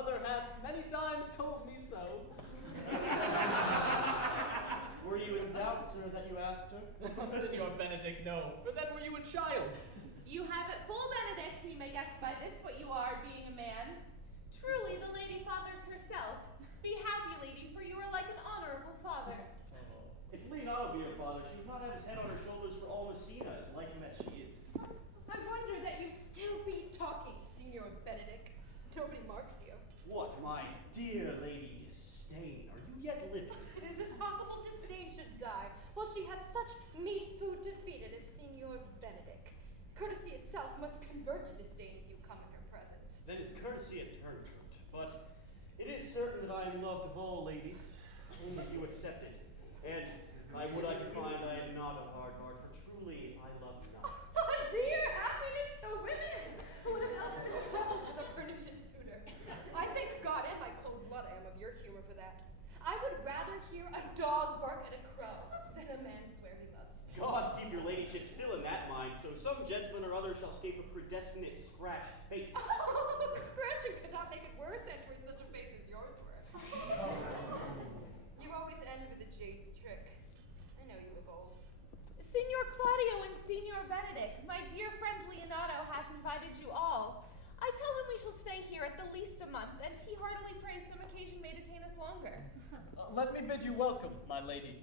mother hath many times told me so. Were you in doubt, sir, that you asked her? Oh, Signor Benedick, no, for then were you a child. You have it full, Benedick. We may guess by this what you are, being a man. Truly, the lady fathers herself. Be happy, lady, for you are like an honorable father. If Leonardo be your father, she would not have his head on her shoulders for all Messina, as like him as she is. I wonder that you still be talking, Signor Benedick. Nobody marks you. What, my dear Lady Disdain, are you yet living? Is it possible Disdain should die while she had such meat food to feed it as Signor Benedick? Courtesy itself must convert to disdain if you come in her presence. Then is courtesy a turncoat. But it is certain that I am loved of all ladies, only if you accept it. And I would I could find I had not a hard heart, for truly I love none. Oh, dear happiness to women! Who would have else been troubled with a pernicious suitor? I thank God and my cold blood I am of your humor for that. I would rather hear a dog bark at a crow than a man swear he loves me. God keep your ladyship still in that mind, so some gentleman or other shall escape a predestinate scratched face. Oh, scratching could not make it worse, enter such a face as yours were. You always end with a jade's trick. I know you of old. Signor Claudio and Signor Benedick, my dear friend Leonardo hath invited you all. I tell him we shall stay here at the least a month, and he heartily prays some occasion may detain us longer. Let me bid you welcome, my lady.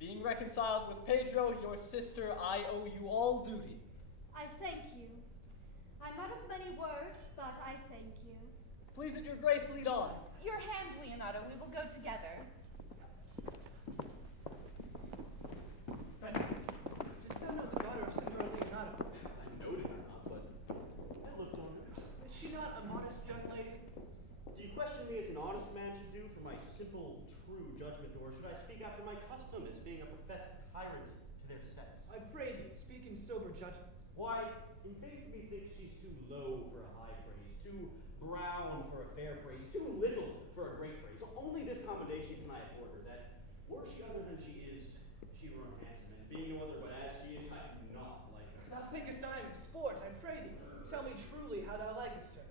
Being reconciled with Pedro, your sister, I owe you all duty. I thank you. I'm not of many words, but I thank you. Please at your grace lead on. Your hand, Leonardo, we will go together. Benedick, dost thou know the daughter of Signor Leonardo? I noted her not, but I looked on her. Is she not a modest young lady? Do you question me as an honest man should do for my simple, true judgment, or should I speak after my custom as being a professed tyrant to their sex? I pray thee, speak in sober judgment. Why, in faith methinks she's too low for a high praise, too brown for a fair praise, too little for a great praise. So only this commendation can I afford her, that were she other than she is, she were unhandsome, and being no other but as she is, I do not like her. Thou thinkest I am sport, I pray thee. Tell me truly how thou likest her.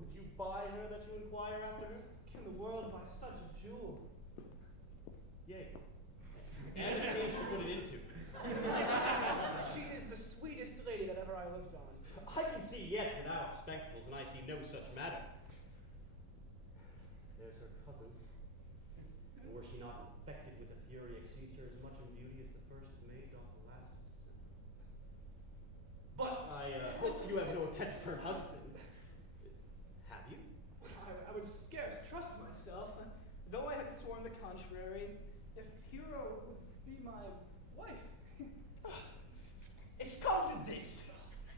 Would you buy her that you inquire after her? Can the world buy such a jewel? Yea. And the case to put it into. She is the sweetest lady that ever I looked on. I can see yet without spectacles, and I see no such matter. There's her cousin. Were she not infected with a fury exceeds her as much in beauty as the first of May doth the last of December. But I hope you have no intent to turn husband. Have you? I would scarce trust myself, though I had sworn the contrary, if Hero would be my wife. It's come to this.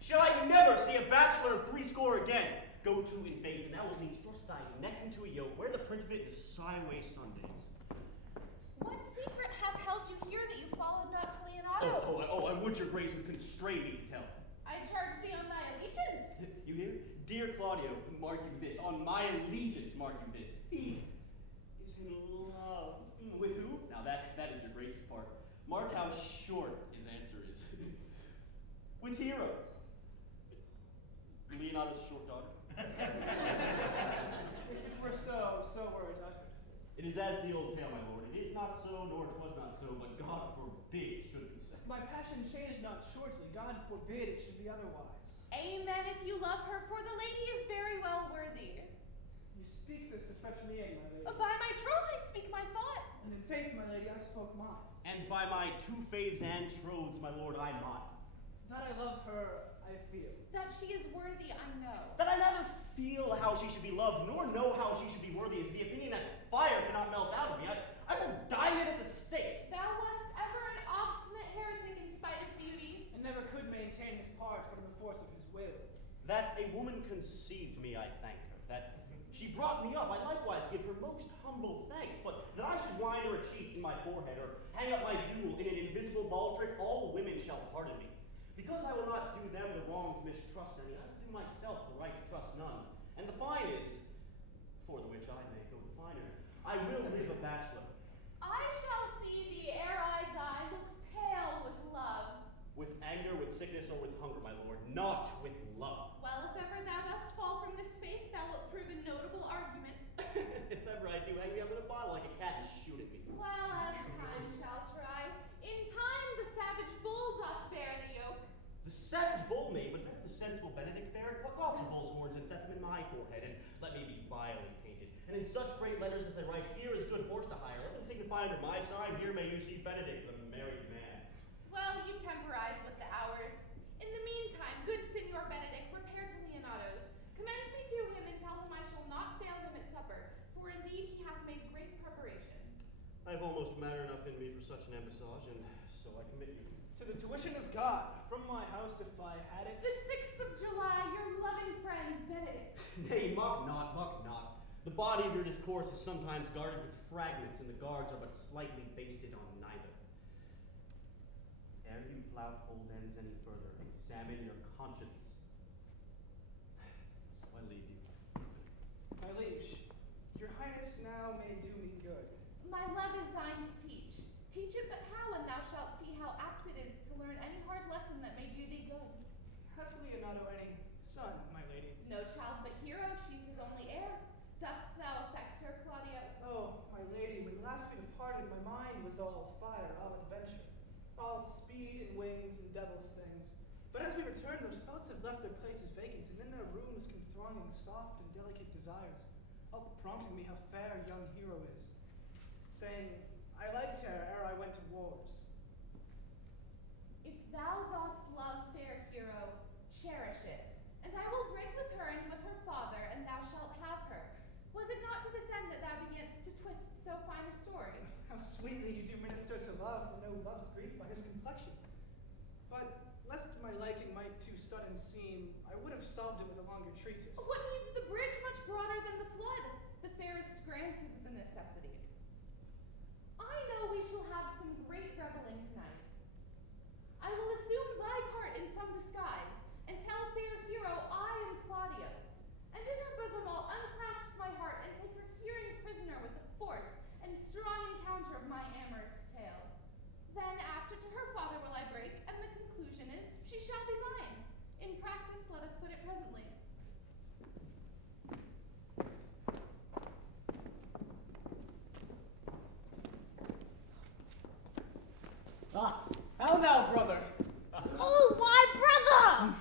Shall I never see a bachelor of threescore again? Go to in faith, and thou wilt needs thrust thy neck into a yoke. Wear the print of it is sigh away Sundays. What secret hath held you here that you followed not to Leonardo's? I would your grace would constrain me to tell. I charge thee on my allegiance. You hear? Dear Claudio, mark you this. On my allegiance, mark you this. He is in love. With who? Now that is your grace's part. Mark how short his answer is. With Hero. Leonardo's short daughter. If it were so were it uttered. It is as the old tale, my lord. It is not so, nor 'twas not so, but God forbid it should be so. If my passion changed not shortly, God forbid it should be otherwise. Amen if you love her, for the lady is very well worthy. You speak this to fetch me in, my lady. By my troth I speak my thought. And in faith, my lady, I spoke mine. And by my two faiths and troths, my lord, I mine. That I love her, I feel. That she is worthy, I know. That I neither feel how she should be loved, nor know how she should be worthy, is the opinion that fire cannot melt out of me. I will dine it at the stake. Thou wast ever an obstinate heretic in spite of beauty. And never could maintain his part but in the force of his will. That a woman conceived me, I thank her. That she brought me up, I likewise give her most humble thanks. But that I should wind her a cheek in my forehead, or hang up my bugle in an invisible baldric, all women shall pardon me. Because I will not do them the wrong to mistrust any, I will do myself the right to trust none. And the fine is, for the which I may go to finer, I will live a bachelor. I shall see thee ere I die look pale with love. With anger, with sickness, or with hunger, my lord, not with love. Well, if ever thou dost fall from this faith, thou wilt prove a notable argument Benedick bear it? Pluck off your bull's horns and set them in my forehead, and let me be vilely painted. And in such great letters that they write, here is good horse to hire. Let them signify under my sign, here may you see Benedick, the married man. Well, you temporize with the hours. In the meantime, good Signor Benedick, repair to Leonato's. Commend me to him and tell him I shall not fail him at supper, for indeed he hath made great preparation. I have almost matter enough in me for such an embassage, and so I commit you. To the tuition of God, from my house if I had it. The 6th of July, your loving friend, Benedick. Nay, mock not, mock not. The body of your discourse is sometimes guarded with fragments, and the guards are but slightly basted on neither. Ere you flout old ends any further, examine your conscience. So I leave you. My liege, your highness now may do me good. My love is thine to teach. Teach it but how, and thou shalt see how apt it is to learn any hard lesson that may do thee good. Hath Leonato any son, my lady? No child but Hero, she's his only heir. Dost thou affect her, Claudio? Oh, my lady, when last we departed, my mind was all fire, all adventure, all speed and wings and devil's things. But as we return, those thoughts have left their places vacant, and in their rooms come thronging soft and delicate desires, all prompting me how fair young Hero is, saying, I liked her ere I went to wars. If thou dost love fair Hero, cherish it, and I will break with her and with her father, and thou shalt have her. Was it not to this end that thou beganst to twist so fine a story? How sweetly you do minister to love, and know love's grief by his complexion. But, lest my liking might too sudden seem, I would have solved it with a longer treatise. What needs the bridge much broader than the flood? The fairest grants is the necessity. I know we shall have some great reveling tonight. I will assume thy part in some disguise, and tell fair Hero I am Claudio, and in her bosom I'll unclasp my heart and take her hearing prisoner with the force and strong encounter of my amorous tale. Then after to her father will I break, and the conclusion is she shall be thine. In practice, let us put it presently. Ah, how now, brother? Oh, why, brother!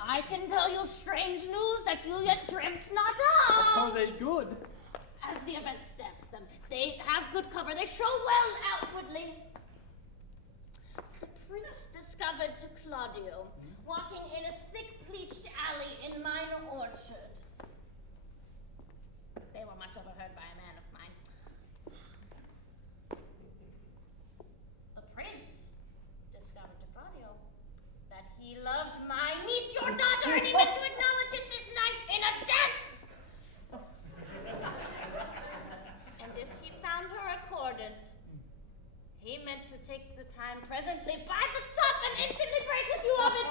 I can tell you strange news that you yet dreamt not Are of. they good? As the event stamps them, they have good cover. They show well outwardly. The prince discovered to Claudio, walking in a thick pleached alley in mine orchard. They were much overheard by a man of mine. The prince discovered to Claudio that he loved my niece, your daughter, and he meant to acknowledge it this night in a dance. And if he found her accordant, he meant to take the time presently by the top and instantly break with you of it.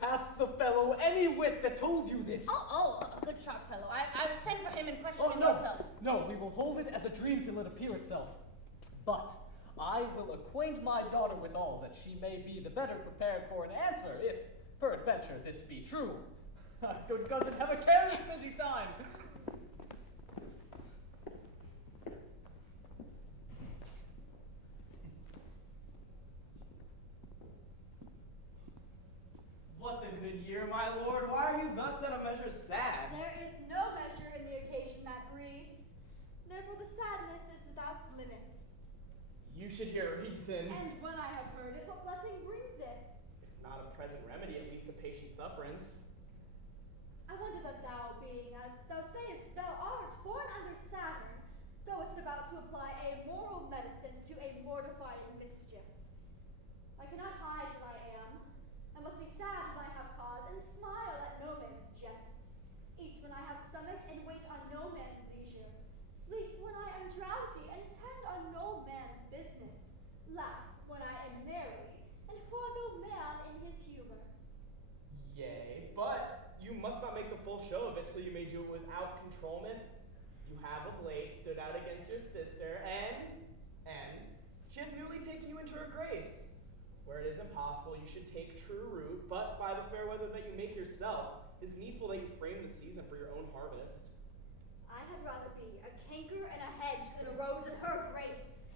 Hath the fellow any wit that told you this? Oh, a good sharp fellow. I will send for him and question Oh, him no. myself. No, we will hold it as a dream till it appear itself. But I will acquaint my daughter with all, that she may be the better prepared for an answer, if peradventure this be true. Good cousin, have a careless busy time. What the good year, my lord? Why are you thus at a measure sad? There is no measure in the occasion that breeds. Therefore the sadness is without limit. You should hear reason. And when I have heard it, what blessing brings it? If not a present remedy, at least a patient sufferance. I wonder that thou, being as thou sayest thou art, born under Saturn, goest about to apply a moral medicine to a mortifying mischief. I cannot hide what I am. I must be sad when I have cause, and smile at no man's jests. Eat when I have stomach, and wait on no man's leisure. Sleep when I am drowsy, and tend on no man's business. Laugh when I am merry, and for no man in his humor. Yea, but you must not make the full show of it till you may do it without controlment. You have of late stood out against your sister, and she hath newly taken you into her grace. Where it is impossible, you should take true root, but by the fair weather that you make yourself, it is needful that you frame the season for your own harvest. I had rather be a canker in a hedge than a rose in her grace.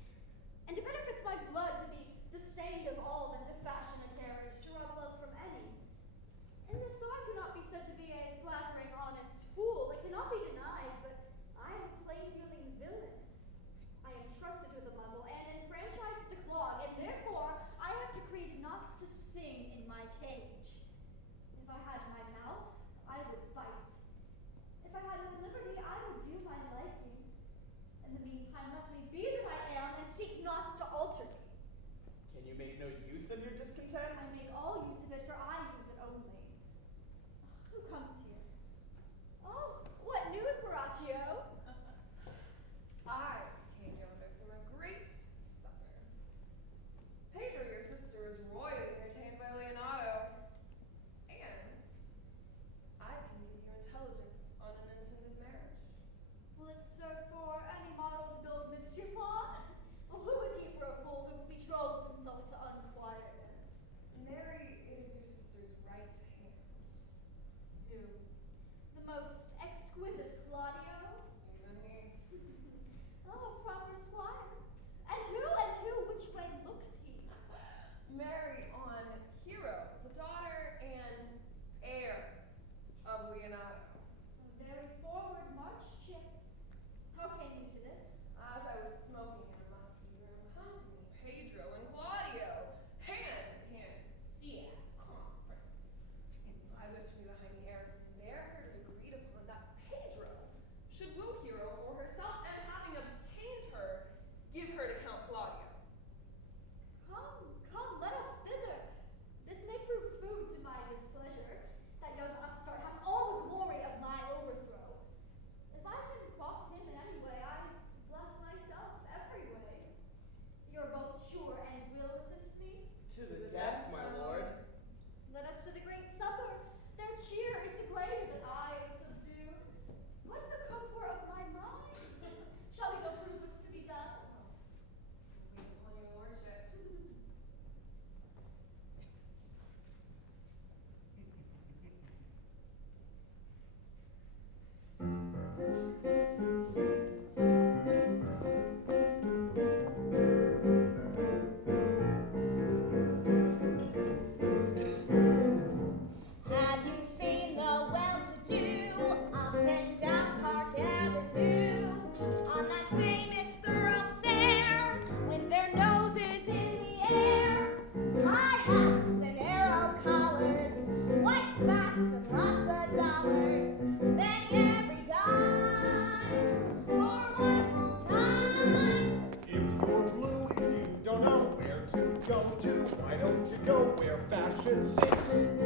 And it benefits my blood to be disdained of all than to fashion a carriage to rob love from any. In this though I could not be said years, spending every dime for a wonderful time. If you're blue and you don't know where to go to, why don't you go where fashion sits?